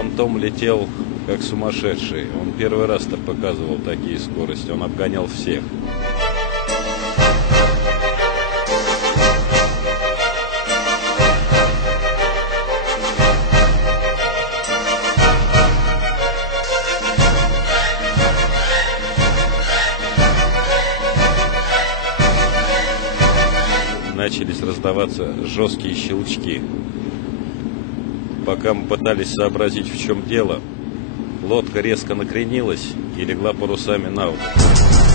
Фантом летел как сумасшедший. Он первый раз так показывал такие скорости. Он обгонял всех. Начались раздаваться жесткие щелчки. Пока мы пытались сообразить, в чем дело, лодка резко накренилась и легла парусами на воду.